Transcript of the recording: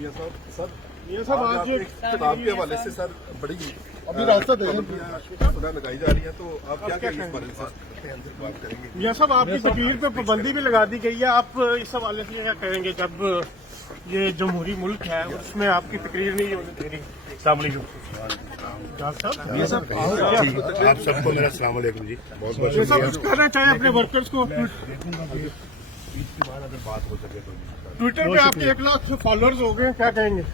मियां साहब सर साहब आज जो किताब के हवाले से सर बड़ी अभी रास्ता सुना लगाई जा रही है, तो आप क्या कहेंगे इस बारे में सर? बात करेंगे। मियां साहब आपकी तकरीर पे पाबंदी भी लगा दी गई है, आप इस हवाले से क्या कहेंगे जब ये जमहूरी मुल्क है उसमें आपकी तकरीर नहीं होनी चाहिए? आप सबको मेरा अस्सलाम वालेकुम जी। बहुत बहुत सब कुछ करना चाहिए अपने वर्कर्स को। ईद के बाद अगर बात हो सके तो ट्विटर पे आपके 1 लाख फॉलोअर्स हो गए, क्या कहेंगे?